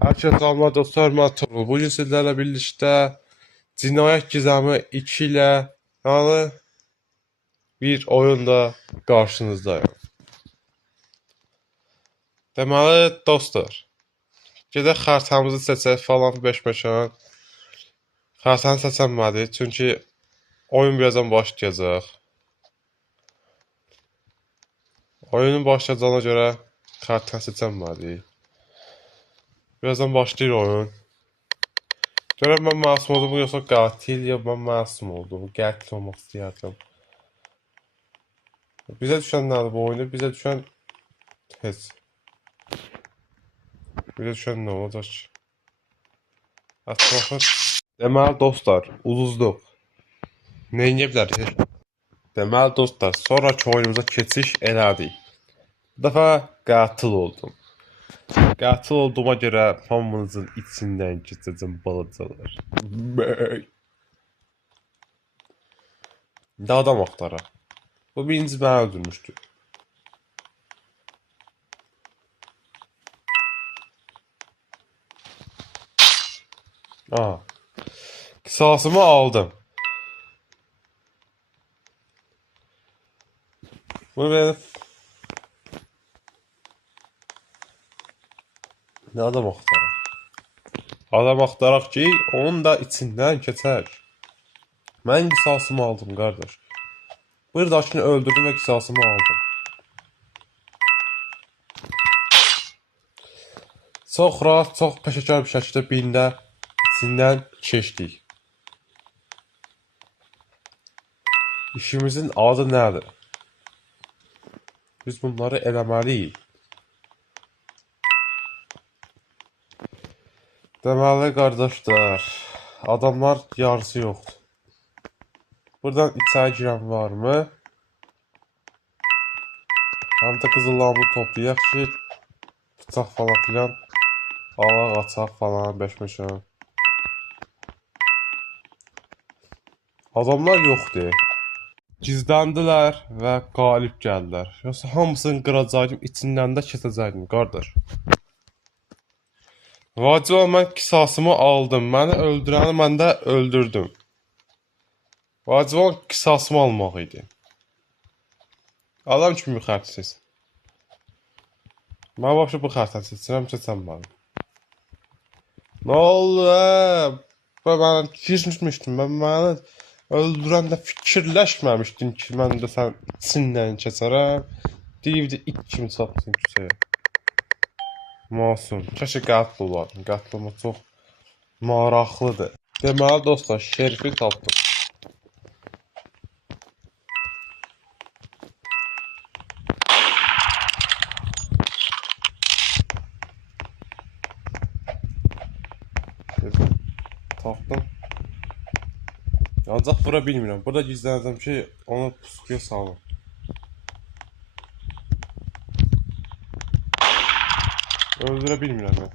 Herkese selamlar dostlar, mən Tuğrul. Bugün sizlərlə birlikdə Cinayət Gizemi 2 ilə bir oyunda qarşınızdayım. Deməli dostlar, gedək xəritəmizi seçək falan beş-beşən. Xəritəni seçənmədik, çünki oyun birazdan başlayacaq. Oyunun başlayacağına görə xəritəni seçənmədik. Birazdan başlayır oyun. Görəm mən məsum oldum, yoxsa qatil, ya mən məsum oldum. Qatil olmaq istəyərdim. Bizə düşən nədir bu oyunda? Bizə düşən heç. Bizə düşən nə olacaq ki? Ətrafı... Deməli dostlar, uduzduq. Nə edə bilərik? Deməli dostlar, sonraki oyunumuza keçiş elədik. Bu dəfə qatil oldum. Qatil olduğuma görə hamınızın içindən keçəcəm balacalar. İndi adam axtaraq. Bu birinci məni öldürmüşdü. Qisasımı aldım. Bunu verip ne adam axtaraq? Adam axtaraq ki, onun da içindən keçək. Mən qisasımı aldım qardaş. Bir daşını öldürdüm və qisasımı aldım. Çox rahat, çox peşəkar bir şəkildə birində içindən keçdik. İşimizin adı nədir? Biz bunları eləməliyik. Deməli qardaşlar, adamlar yarısı yoxdur. Buradan içəri girən varmı? Həm də qızıllarımı toplayaq ki, bıçaq falan filan alaq, açaq falan, beş-beşən. Adamlar yoxdur. Gizləndilər və qalib gəldilər. Yoxsa hamısını qıracaqdım, içindən də keçəcəkdim qardaş. Vacib mən qisasımı aldım. Məni öldürəni mən də öldürdüm. Vacib qisasımı almaq idi. Adam kimi xərtsiz. Mən başa bu xərtəni seçirəm, seçənmədim. Nə oldu? Mən girmişdim. Məni öldürəndə fikirləşməmişdim ki, mən də sən içindən keçərəm. Deyirdi, it kimi çapsın küçəyə. Masum. Keşke qatil olardım. Qatil olmaq çox maraqlıdır. Deməli dostlar, şerifi tapdım. Tapdım. Ancaq vura bilmirəm. Burada gizlənəcəm ki, onu pusuya salım. Öldürə bilmirəm mən.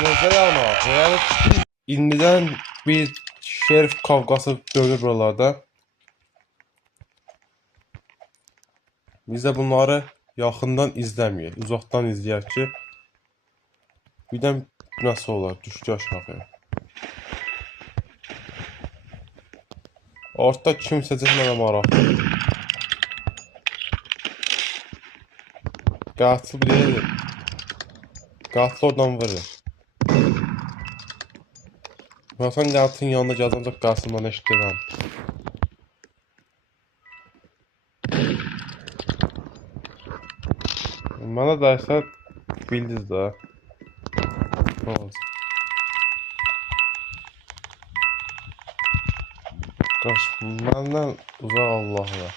Necə yanaq? Yəni indidən bir şerif kavqası dönür buralarda. Biz də bunları yaxından izləməyək, uzaqdan izləyək ki, birdən nəsə olar, düşdü aşağıya. Ortada kimsəcək mənə maraqlıdır. Qatil bilirdir. Qatil oradan vurur. Baxın qatilin yanına gələcəm, qatilmanı eşidirəm. Mənə dərsə bildiniz də. Qaş, məndən uzaq Allah'a.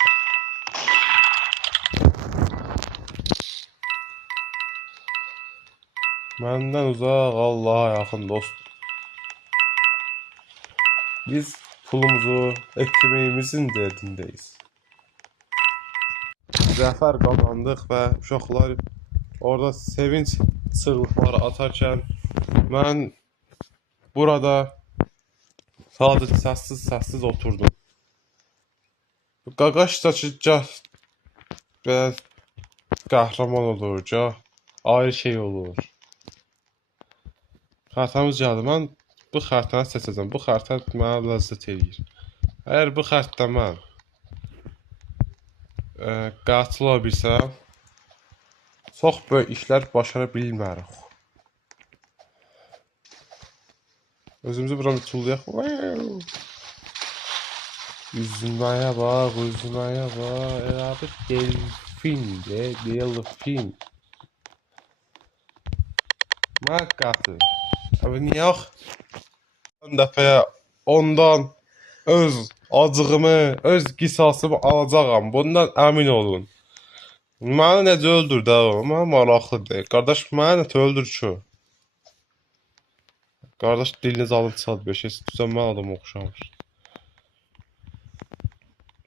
Məndən uzaq Allah'a yaxın dost. Biz pulumuzu ekmeğimizin derdindeyiz. Zəfər qazandıq və uşaqlar orada sevinç çığlıqları atarkən mən burada sadəcə səssiz oturdum. Qaqaş da ki, qəhrəman olur, gah ayrı şey olur. Xəritəmiz gəldi. Mən bu xəritəni seçəcəm. Bu xəritə mənə ləzzət eləyir. Əgər bu xəritədə mən qatil ola bilsəm, çox böyük işlər başara bilmərik. Özümüzü bura bir tullayaq. Üzməyə bax, üzməyə bax. Elə bir delfindir, delfin. Mən qatil. Abi niyə yox? Son dəfəyə ondan öz acığımı, öz qisasımı alacağam. Bundan əmin olun. Məni necə öldürdü o? Mənə maraqlıdır. Qardaş, məni necə öldür ki? Qardaş, diliniz alın çal bir şey. Düzənmən adam oxşamır.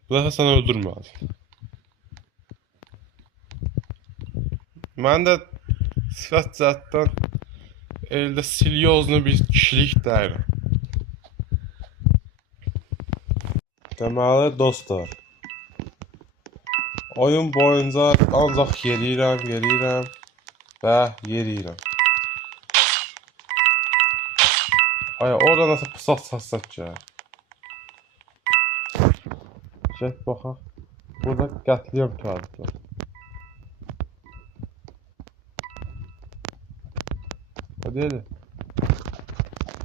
Bu dəfə səni öldürmədi. Mən də sifət cəhətdən elde silyozlu bir kişilik deyirəm. Deməli dostlar, oyun boyunca ancaq yeriyirəm və yeriyirəm. Ay, orada nasıl pusaq satsaq ki? Get baxaq. Burada qətliam kağıtlar. O deyil.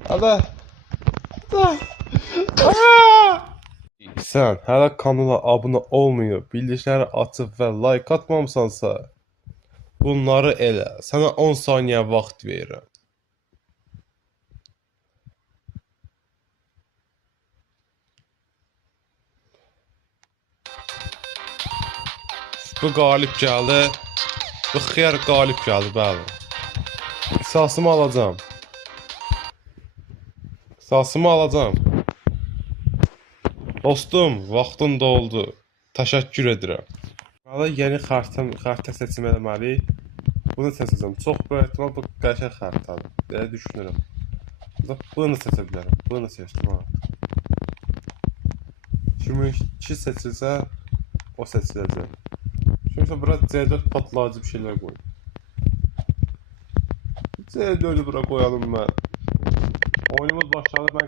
Hadi. Sən hələ kanala abunə olmayıb, bildirişləri açıb və like atmamısansa, bunları elə. Sənə 10 saniyə vaxt verirəm. Bu qalib gəldi. Bu xiyar qalib gəldi, bəli. Qisasımı alacağım. Qisasımı alacağım. Dostum, vaxtın doldu. Təşəkkür edirəm. Yeni xəritə seçim eləməliyik. Bunu seçəcəm. Çox böyük ehtimal bu qəşəng xəritədir deyə düşünürəm. Bunu seçə bilərəm. Bunu seçdim. Kiminki seçilsə, o seçiləcək. Çünki bura C4 patlayıcı bir şeylər qoyun. C4'ü bura koyalım mən. Oyunumuz başladı, mən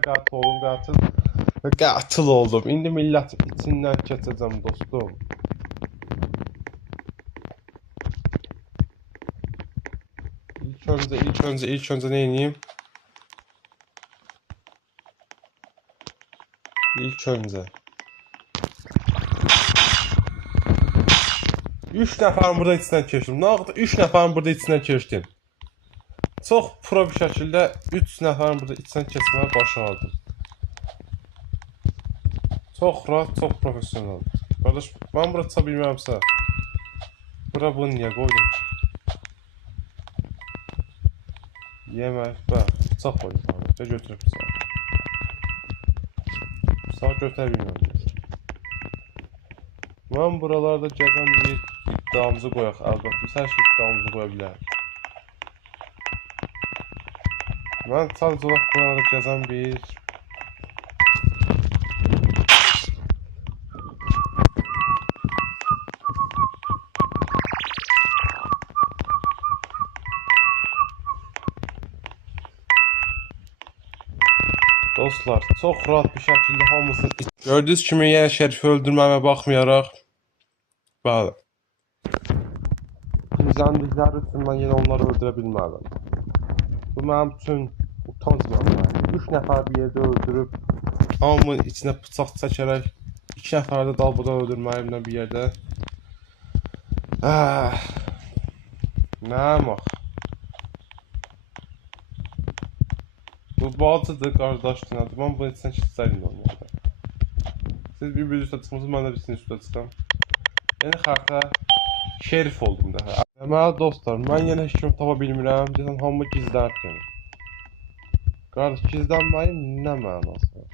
qatil oldum. İndi millət içindən keçəcəm dostum. İlk öncə nə edeyim? İlk öncə 3 nəfərin burada içindən keçdim. Nə vaxt 3 nəfərin burada içindən keçdim. Çox pro bir şəkildə 3 nəfərin burada içindən keçməyə başardım. Çox rahat, çox profesional. Qardaş, mən bura çıxa bilmərəmsə, bura bunu niyə qoydum ki? Yemək, bıçaq qoydum. Götürüb bıçaq. Bıçaq götürə bilməm. Mən buralarda gəzən bir iddiamızı qoyaq. Əlbəttə, biz hər şey iddiamızı qoya bilərik. Mən sadəcə olaraq buralarda gəzən bir dostlar, çox rahat bir şəkildə hamısını gördüyünüz kimi yenə Şərifi öldürməmə baxmayaraq, bəli, gizləndikləri üçün mən yenə onları öldürə bilmədim. Bu mənim üçün utanc mənbəyi. 3 nəfər bir yerdə öldürüb, hamının içinə bıçaq çəkərək 2 nəfər də dalbada öldürməyimlə bir yerdə. Nəyəm ax? Bu bacıdır, qardaşdır, nədir? Mən bunun içindən keçsəydim normalde. Siz bir üstə çıxmısınız, mən də birisinin üstə çıxam. Yeni xəritə şerif oldum da. Deməli dostlar, mən yenə heç kimi tapa bilmirəm. Deyəsən, hamı gizlənib yəni. Qardaş, gizlənməyin nə mənası var?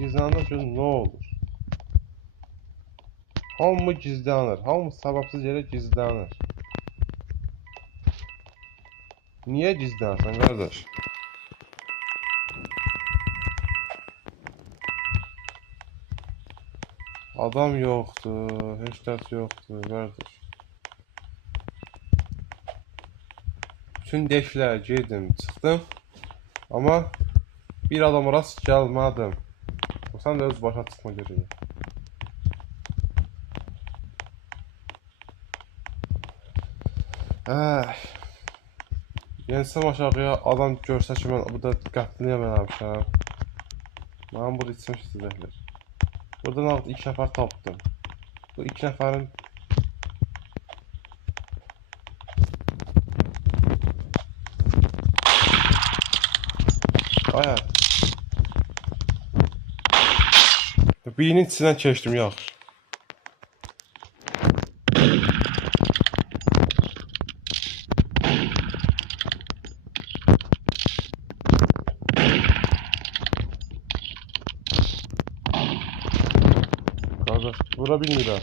Gizləndə ki, nə olur? Hamı gizlənir, hamı səbəbsiz yerə gizlənir. Niyə gizlənsən qardaş? Adam yoxdur, heç kəs yoxdur, qardaş. Bütün deşlər girdim, çıxdım. Amma bir adama rast gəlmədim. Sən də öz başa çıxma görək. Yensəm aşağıya adam görsə ki, mən burada qətliyəm eləmişəm. Mən burada içim istəyəcəklər. Buradan artıq 2 nəfər tapdım. Bu 2 nəfərin Aya. Birinin içindən keçdim, yaxşı. Qardaş, vura bilmirəm.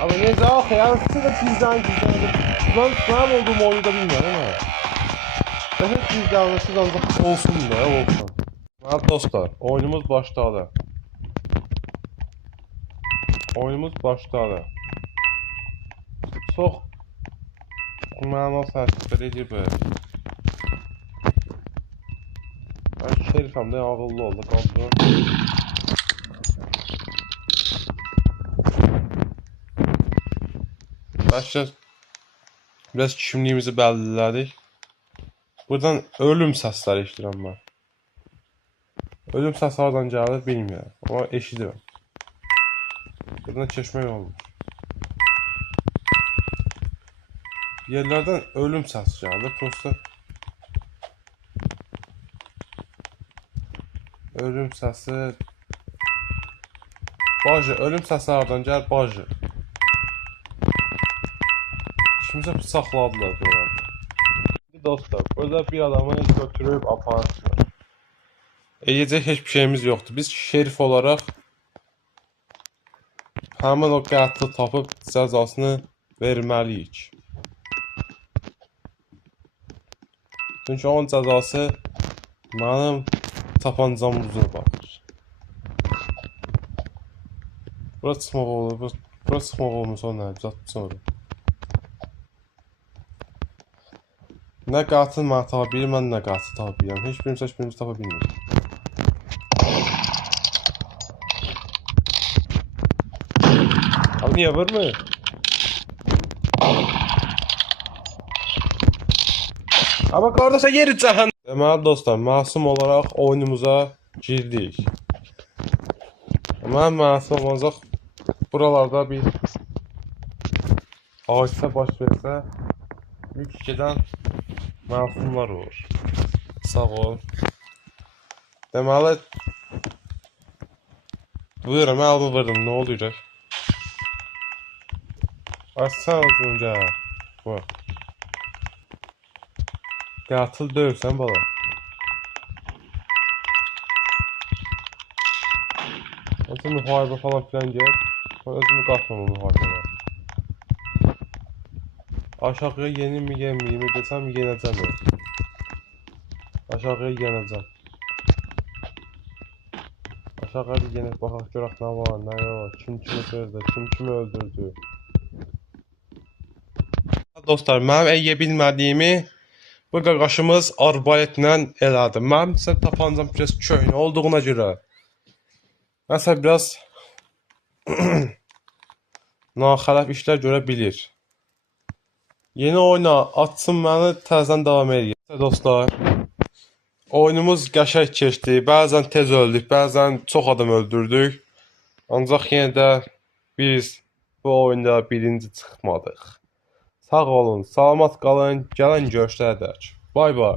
Ama necə axı, yəni sizə gizlən. Mən mənim olduğum oyunu da bilmirəm, hə? Heç gizlənsiz ancaq olsun da, olsun. Mənim dostlar, oyunumuz başladı. Oyunumuz başladı. Çox məna səhvlər edib. Mən şerifəm də ağıllı oldu, qaldı. Başlayalım. Biraz kimliyimizi belirledik. Buradan ölüm səsləri eşidirəm mən. Ölüm səsi hardan gəlir bilmirəm, amma eşidirəm. Buradan keçmək olmur. Yerlərdən ölüm səsi gəlir, prosta. Ölüm səsi. Bacı, ölüm səsi hardan gəlir, bacı. Kimsə bıçaqladılar buralarda. Dostlar, burada bir adamı götürüb aparmışlar. Eləyəcək heç bir şeyimiz yoxdur. Biz şerif olaraq həmin o qətili tapıb cəzasını verməliyik. Çünki onun cəzası mənim tapancamıza baxır. Bura çıxmaq olur. Bura çıxmaq olmasa o nə? Sonra. Nə qatil mən tapa bilirəm, mən nə qatil tapa bilirəm. Heç birimiz tapa bilmirik. Abi niyə vurmur? Ama qardaşa yeri cəhənnəm. Deməli dostlar, məsum olaraq oyunumuza girdik. Mən məsum olacaq buralarda bir hadisə baş versə, ilk gedən məsumlar olur. Sağ ol. Deməli, buyuram, mən alımı vurdum, nə oluyor? Açsan özünce. Bak. Qatil deyilsən bala. Nasıl müharibə falan filan gel. Ben özümü qatmam o müharibəyə. Aşağıya yeni mi yenmeyimi desem yenəcəm. Aşağıya yenəcəm. Aşağıya bir yenib baxaq görək nə var, nə yox. Kim kimi sözdü, kim kimi öldürdü. Dostlar, mənim eləyə bilmədiyimi bu qaqaşımız arbaletlə elədi. Mənim isə tapancam biraz köhnə olduğuna görə. Nəsə biraz naxələf işlər görə bilir. Yeni oyuna açsın məni, təzədən davam edək. Dostlar, oyunumuz qəşəng keçdi. Bəzən tez öldük, bəzən çox adam öldürdük. Ancaq yenə də biz bu oyunda birinci çıxmadıq. Sağ olun, salamat qalın, gələn görüşlərə dək. Bay bay.